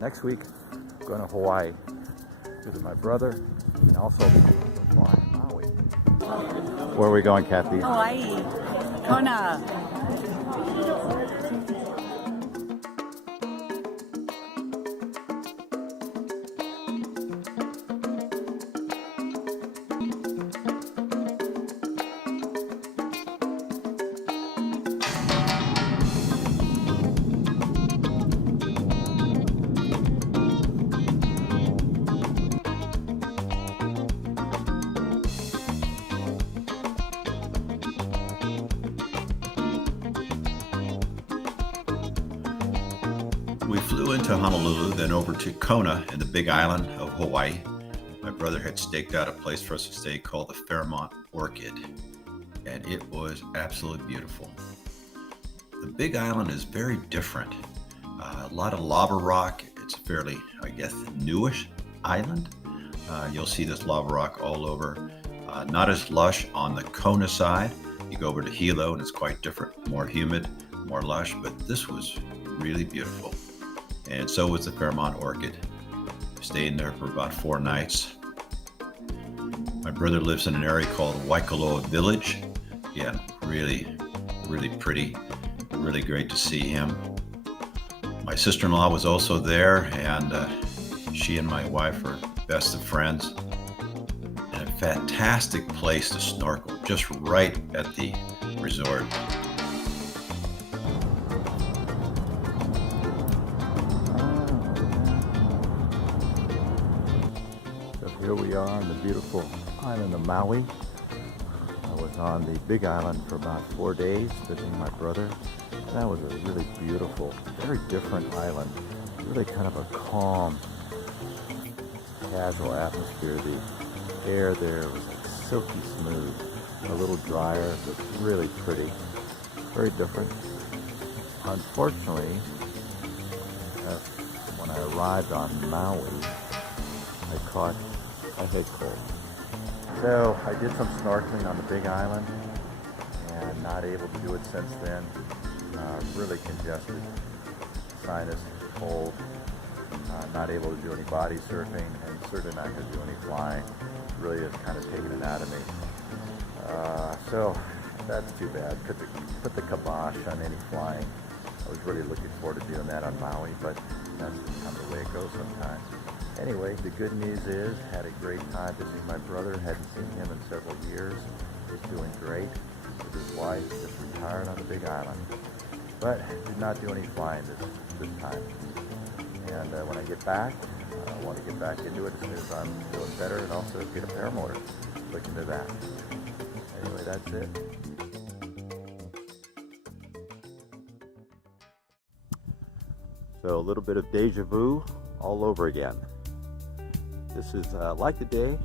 Next week, I'm going to Hawaii, visit my brother, and also fly in Maui. Where are we going, Kathy? Hawaii. Kona. We flew into Honolulu, then over to Kona in the Big Island of Hawaii. My brother had staked out a place for us to stay called the Fairmont Orchid, and it was absolutely beautiful. The Big Island is very different. A lot of lava rock. It's a fairly, I guess, newish island. You'll see this lava rock all over. Not as lush on the Kona side. You go over to Hilo and it's quite different, more humid, more lush, but this was really beautiful. And so was the Fairmont Orchid. Staying there for about 4 nights. My brother lives in an area called Waikoloa Village. Yeah, really pretty. Really great to see him. My sister-in-law was also there, and she and my wife are best of friends. And a fantastic place to snorkel, just right at the resort. Here we are on the beautiful island of Maui. I was on the Big Island for about 4 days visiting my brother. That was a really beautiful, very different island. Really kind of a calm, casual atmosphere. The air there was like silky smooth, a little drier, but really pretty. Very different. Unfortunately, when I arrived on Maui, I caught a head cold. So I did some snorkeling on the Big Island and not able to do it since then. Really congested, sinus, cold, not able to do any body surfing, and certainly not going to do any flying. Really has kind of taken it out of me. So that's too bad. Put the kibosh on any flying. I was really looking forward to doing that on Maui, but that's kind of the way it goes sometimes. Anyway, the good news is, had a great time visiting my brother. Hadn't seen him in several years. He's doing great with his wife. Just retired on the Big Island. But did not do any flying this time. And when I get back, I want to get back into it as soon as I'm feeling better, and also get a paramotor. Look into that. Anyway, that's it. So a little bit of deja vu all over again. This is like the day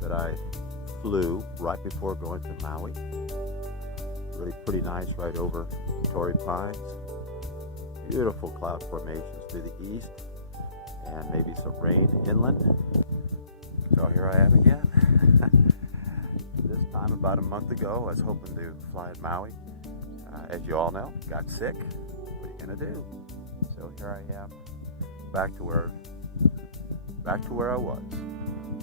that I flew right before going to Maui. Really pretty nice right over Torrey Pines. Beautiful cloud formations to the east, and maybe some rain inland. So here I am again. This time about a month ago, I was hoping to fly at Maui. As you all know, got sick. What are you gonna do? So here I am, back to where I was.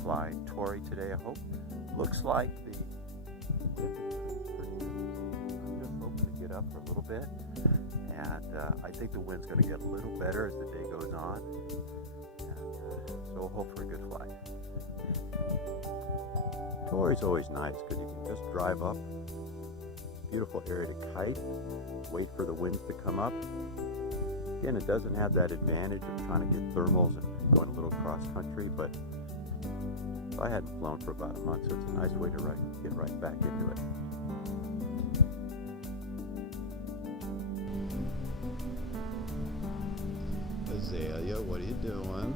Flying Torrey today, I hope. Looks like the wind is pretty good. I'm just hoping to get up for a little bit. And I think the wind's going to get a little better as the day goes on. And so we'll hope for a good flight. Torrey's always nice because you can just drive up. Beautiful area to kite. Wait for the winds to come up. Again, it doesn't have that advantage of trying to get thermals and going a little cross country, but I hadn't flown for about a month, so it's a nice way to get right back into it. Azalea, what are you doing?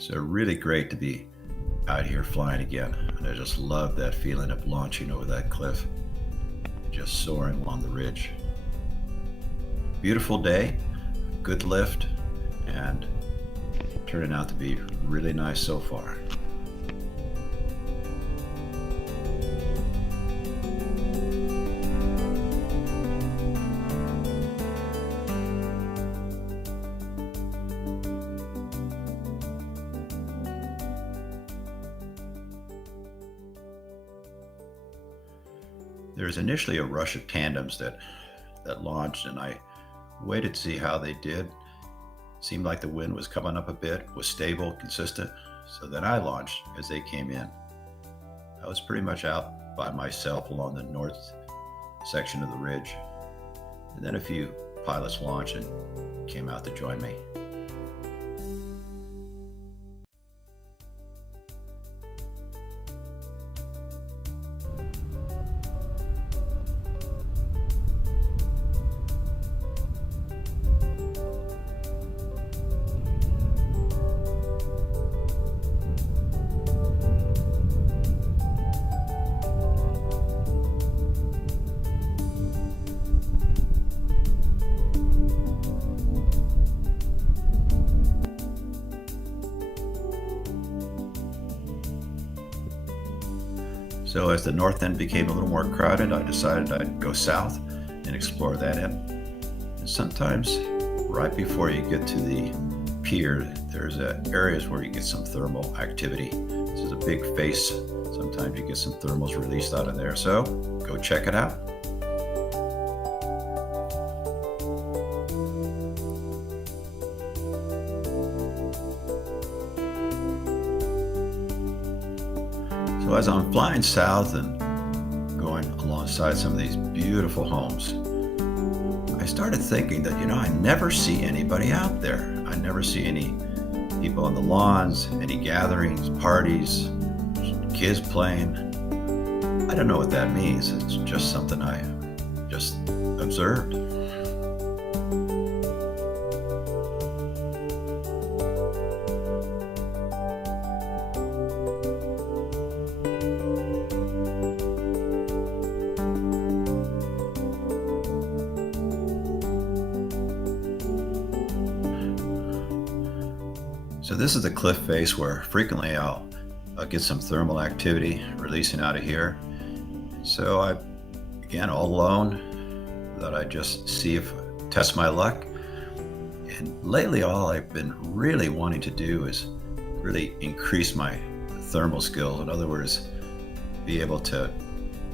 So really great to be out here flying again. And I just love that feeling of launching over that cliff, just soaring along the ridge. Beautiful day, good lift, and turning out to be really nice so far. There was initially a rush of tandems that launched, and I waited to see how they did. Seemed like the wind was coming up a bit, was stable, consistent. So then I launched as they came in. I was pretty much out by myself along the north section of the ridge. And then a few pilots launched and came out to join me. So as the north end became a little more crowded, I decided I'd go south and explore that end. And sometimes right before you get to the pier, there's areas where you get some thermal activity. This is a big face. Sometimes you get some thermals released out of there. So go check it out. So as I'm flying south and going alongside some of these beautiful homes, I started thinking that, I never see anybody out there. I never see any people on the lawns, any gatherings, parties, kids playing. I don't know what that means. It's just something I just observed. So this is the cliff face where frequently I'll get some thermal activity releasing out of here. So I, again, all alone, that I just test my luck. And lately all I've been really wanting to do is really increase my thermal skills. In other words, be able to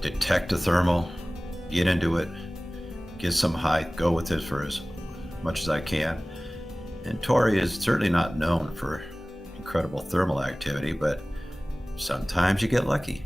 detect a thermal, get into it, get some height, go with it for as much as I can. And Torrey is certainly not known for incredible thermal activity, but sometimes you get lucky.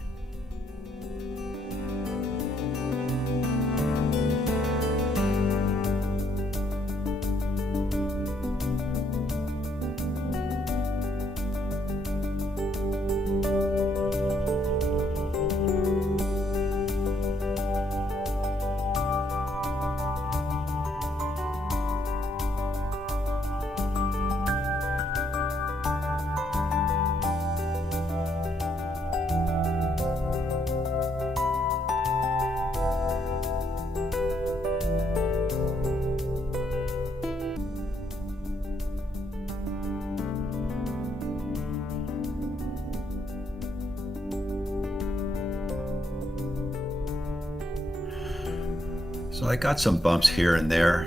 So I got some bumps here and there,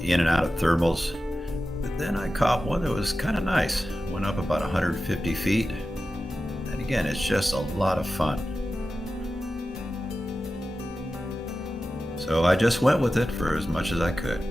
in and out of thermals, but then I caught one that was kind of nice. Went up about 150 feet, and again, it's just a lot of fun. So I just went with it for as much as I could.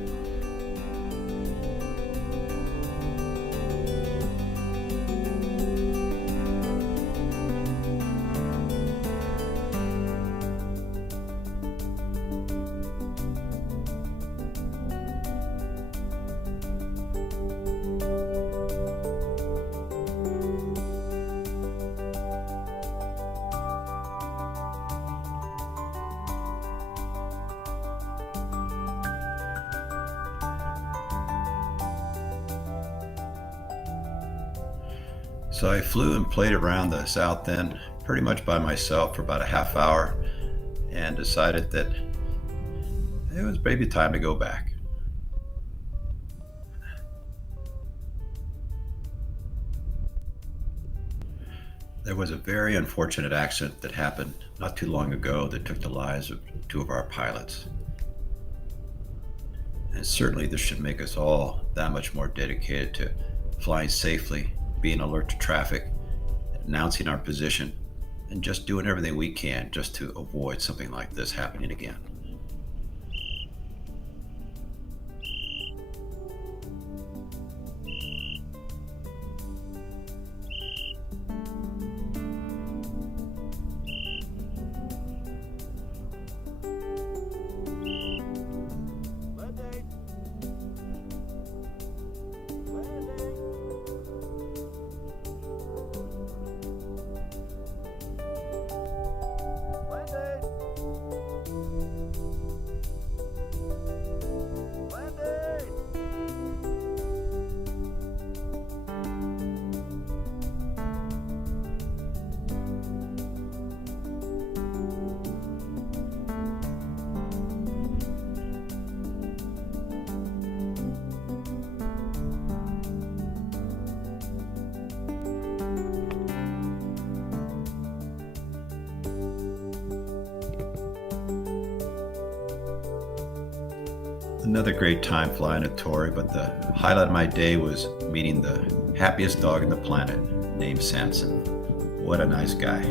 So I flew and played around the south end pretty much by myself for about a half hour and decided that it was maybe time to go back. There was a very unfortunate accident that happened not too long ago that took the lives of two of our pilots. And certainly this should make us all that much more dedicated to flying safely, being alert to traffic, announcing our position, and just doing everything we can just to avoid something like this happening again. Another great time flying at Torrey, but the highlight of my day was meeting the happiest dog on the planet named Samson. What a nice guy.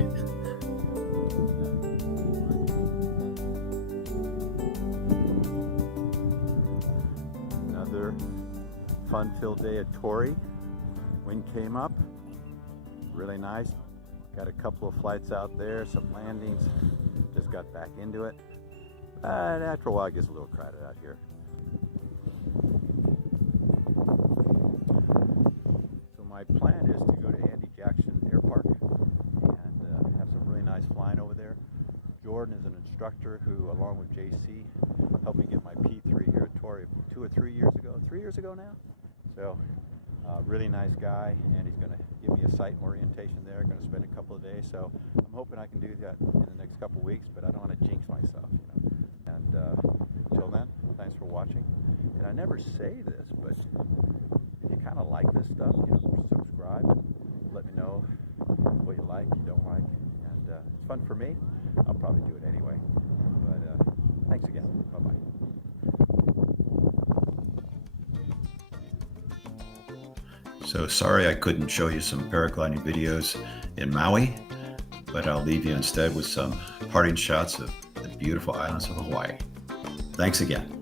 Another fun-filled day at Torrey. Wind came up, really nice. Got a couple of flights out there, some landings. Just got back into it. And after a while, it gets a little crowded out here. So my plan is to go to Andy Jackson Air Park and have some really nice flying over there. Jordan is an instructor who, along with JC, helped me get my P3 here at Torrey 2 or 3 years ago. 3 years ago now. So, really nice guy, and he's going to give me a site orientation there. Going to spend a couple of days, so I'm hoping I can do that in the next couple of weeks. But I don't want to jinx myself, you know. And until then, thanks for watching. And I never say this, but if you kind of like this stuff, you know, subscribe. Let me know what you like, you don't like, and it's fun for me. I'll probably do it anyway. But thanks again. Bye bye. So sorry I couldn't show you some paragliding videos in Maui, but I'll leave you instead with some parting shots of the beautiful islands of Hawaii. Thanks again.